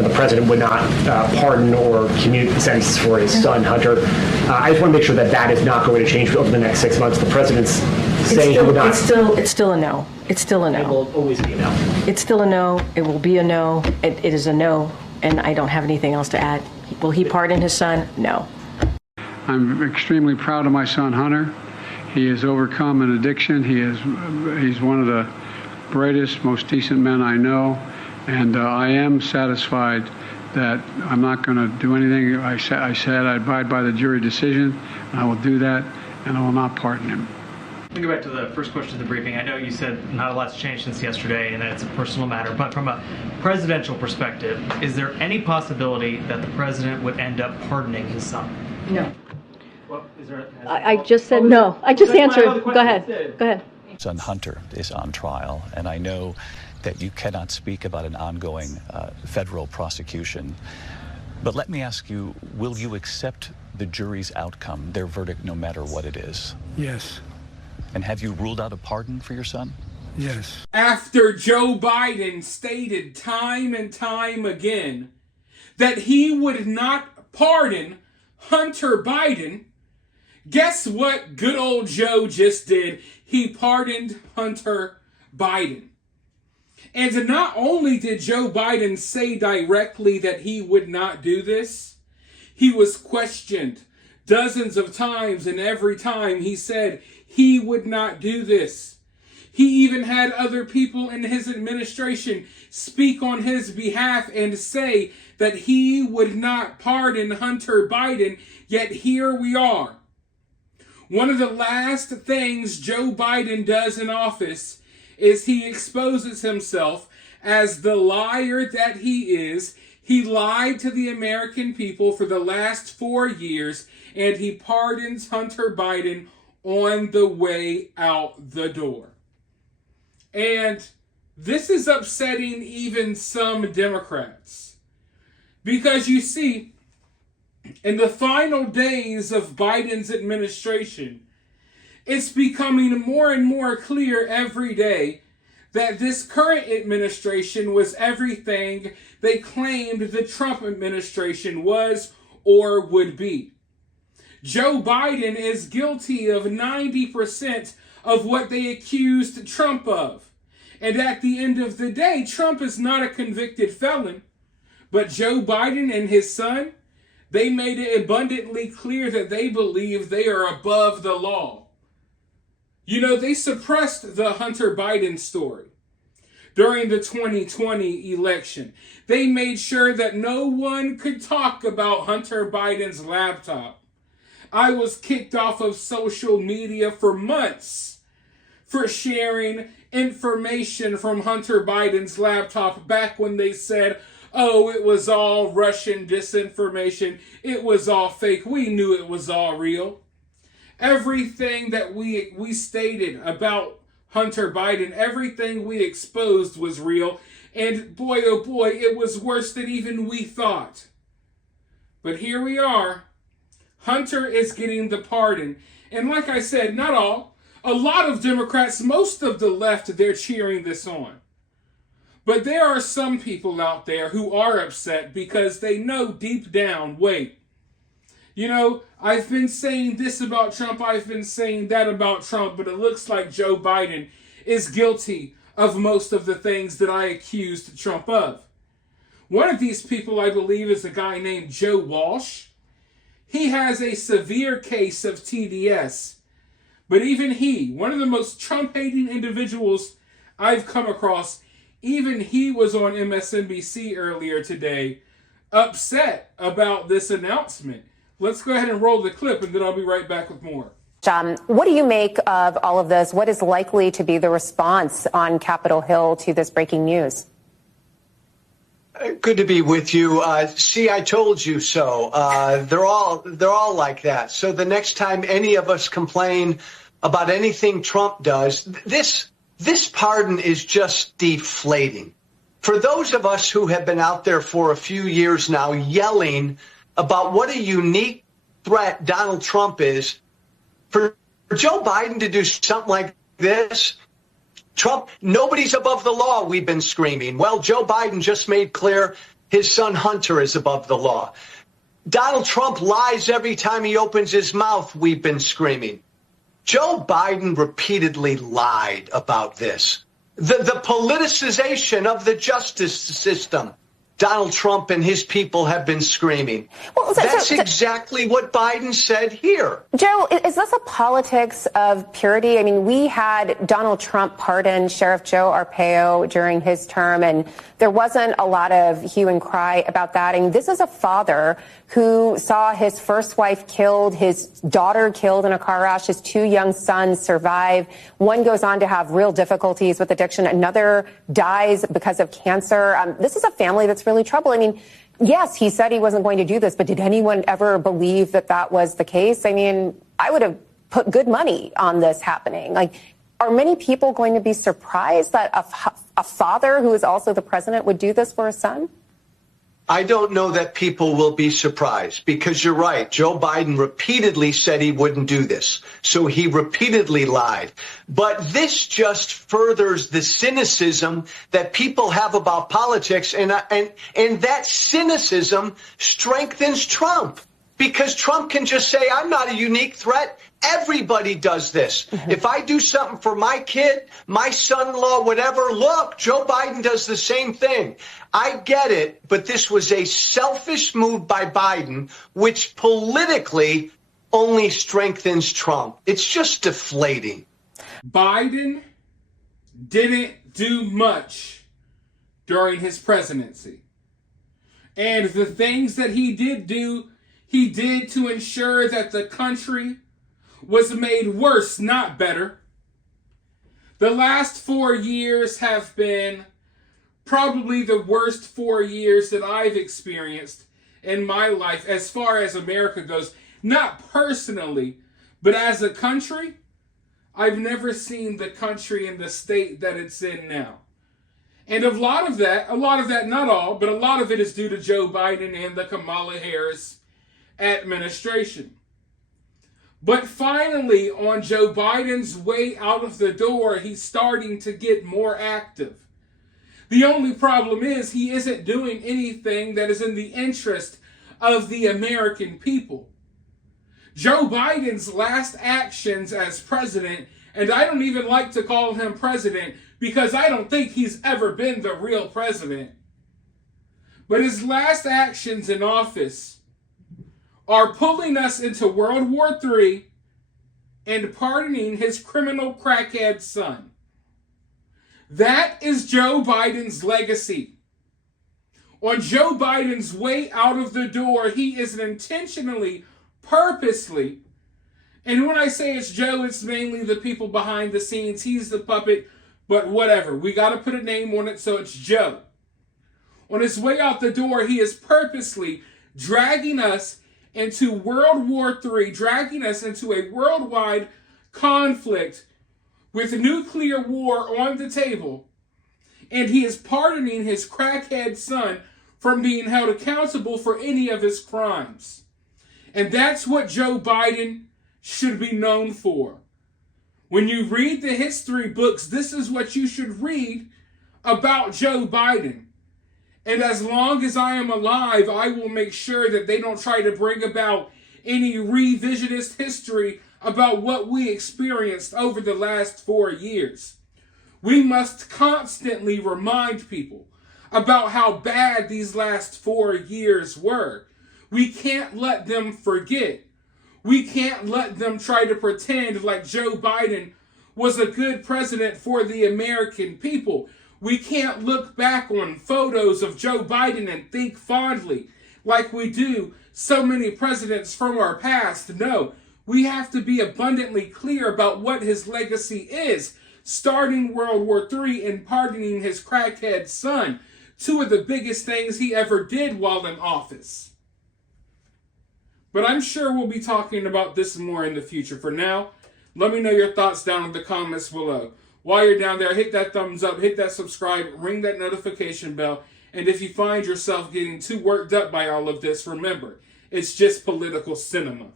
that the president would not pardon or commute sentences for his son, Hunter. I just want to make sure that that is not going to change over the next 6 months. The president's saying he would not. It's still a no. It's still a no. It will always be a no. It's still a no. It will be a no. It is a no, and I don't have anything else to add. Will he pardon his son? No. I'm extremely proud of my son, Hunter. He has overcome an addiction. He's one of the brightest, most decent men I know, and I am satisfied that I'm not going to do anything. I said I abide by the jury decision, and I will do that, and I will not pardon him. Let me go back to the first question of the briefing. I know you said not a lot's changed since yesterday and that it's a personal matter, but from a presidential perspective, is there any possibility that the president would end up pardoning his son? No. Well, I just said no. I just answered. Go ahead. Go ahead. Son Hunter is on trial, and I know that you cannot speak about an ongoing federal prosecution. But let me ask you, will you accept the jury's outcome, their verdict, no matter what it is? Yes. And have you ruled out a pardon for your son? Yes. After Joe Biden stated time and time again that he would not pardon Hunter Biden, guess what good old Joe just did? He pardoned Hunter Biden. And not only did Joe Biden say directly that he would not do this, he was questioned dozens of times, and every time he said he would not do this. He even had other people in his administration speak on his behalf and say that he would not pardon Hunter Biden, yet here we are. One of the last things Joe Biden does in office is he exposes himself as the liar that he is. He lied to the American people for the last 4 years, and he pardons Hunter Biden on the way out the door. And this is upsetting even some Democrats. Because you see, in the final days of Biden's administration, it's becoming more and more clear every day that this current administration was everything they claimed the Trump administration was or would be. Joe Biden is guilty of 90% of what they accused Trump of. And at the end of the day, Trump is not a convicted felon. But Joe Biden and his son, they made it abundantly clear that they believe they are above the law. You know, they suppressed the Hunter Biden story during the 2020 election. They made sure that no one could talk about Hunter Biden's laptop. I was kicked off of social media for months for sharing information from Hunter Biden's laptop back when they said, oh, it was all Russian disinformation. It was all fake. We knew it was all real. Everything that we stated about Hunter Biden, everything we exposed was real. And boy, oh boy, it was worse than even we thought. But here we are. Hunter is getting the pardon. And like I said, not all. A lot of Democrats, most of the left, they're cheering this on. But there are some people out there who are upset because they know deep down, wait, you know, I've been saying this about Trump, I've been saying that about Trump, but it looks like Joe Biden is guilty of most of the things that I accused Trump of. One of these people, I believe, is a guy named Joe Walsh. He has a severe case of TDS. But even he, one of the most Trump-hating individuals I've come across, even he was on MSNBC earlier today, upset about this announcement. Let's go ahead and roll the clip, and then I'll be right back with more. What do you make of all of this? What is likely to be the response on Capitol Hill to this breaking news? Good to be with you. See, I told you so. They're all like that. So the next time any of us complain about anything Trump does, this pardon is just deflating. For those of us who have been out there for a few years now yelling about what a unique threat Donald Trump is, for Joe Biden to do something like this, Trump, nobody's above the law, we've been screaming. Well, Joe Biden just made clear his son Hunter is above the law. Donald Trump lies every time he opens his mouth, we've been screaming. Joe Biden repeatedly lied about this. The politicization of the justice system. Donald Trump and his people have been screaming. Well, that's exactly what Biden said here. Joe, is this a politics of purity? I mean, we had Donald Trump pardon Sheriff Joe Arpaio during his term, and there wasn't a lot of hue and cry about that. I mean, this is a father who saw his first wife killed, his daughter killed in a car crash, his 2 young sons survive. One goes on to have real difficulties with addiction. Another dies because of cancer. This is a family that's really troubled. I mean, yes, he said he wasn't going to do this, but did anyone ever believe that that was the case? I mean, I would have put good money on this happening. Like, are many people going to be surprised that a father who is also the president would do this for his son? I don't know that people will be surprised, because you're right. Joe Biden repeatedly said he wouldn't do this. So he repeatedly lied. But this just furthers the cynicism that people have about politics. And that cynicism strengthens Trump, because Trump can just say, I'm not a unique threat. Everybody does this. If I do something for my kid, my son-in-law, whatever, look, Joe Biden does the same thing. I get it, but this was a selfish move by Biden, which politically only strengthens Trump. It's just deflating. Biden didn't do much during his presidency. And the things that he did do, he did to ensure that the country was made worse, not better. The last 4 years have been probably the worst 4 years that I've experienced in my life as far as America goes. Not personally, but as a country, I've never seen the country in the state that it's in now. And a lot of that, not all, but a lot of it is due to Joe Biden and the Kamala Harris administration. But finally, on Joe Biden's way out of the door, he's starting to get more active. The only problem is he isn't doing anything that is in the interest of the American people. Joe Biden's last actions as president, and I don't even like to call him president because I don't think he's ever been the real president, but his last actions in office are pulling us into World War III and pardoning his criminal crackhead son. That is Joe Biden's legacy. On Joe Biden's way out of the door, he is intentionally, purposely, and when I say it's Joe, it's mainly the people behind the scenes. He's the puppet, but whatever. We got to put a name on it, so it's Joe. On his way out the door, he is purposely dragging us into World War III, dragging us into a worldwide conflict with nuclear war on the table. And he is pardoning his crackhead son from being held accountable for any of his crimes. And that's what Joe Biden should be known for. When you read the history books, this is what you should read about Joe Biden. And as long as I am alive, I will make sure that they don't try to bring about any revisionist history about what we experienced over the last 4 years. We must constantly remind people about how bad these last 4 years were. We can't let them forget. We can't let them try to pretend like Joe Biden was a good president for the American people. We can't look back on photos of Joe Biden and think fondly like we do so many presidents from our past. No, we have to be abundantly clear about what his legacy is, starting World War III and pardoning his crackhead son, 2 of the biggest things he ever did while in office. But I'm sure we'll be talking about this more in the future. For now, let me know your thoughts down in the comments below. While you're down there, hit that thumbs up, hit that subscribe, ring that notification bell. And if you find yourself getting too worked up by all of this, remember, it's just political cinema.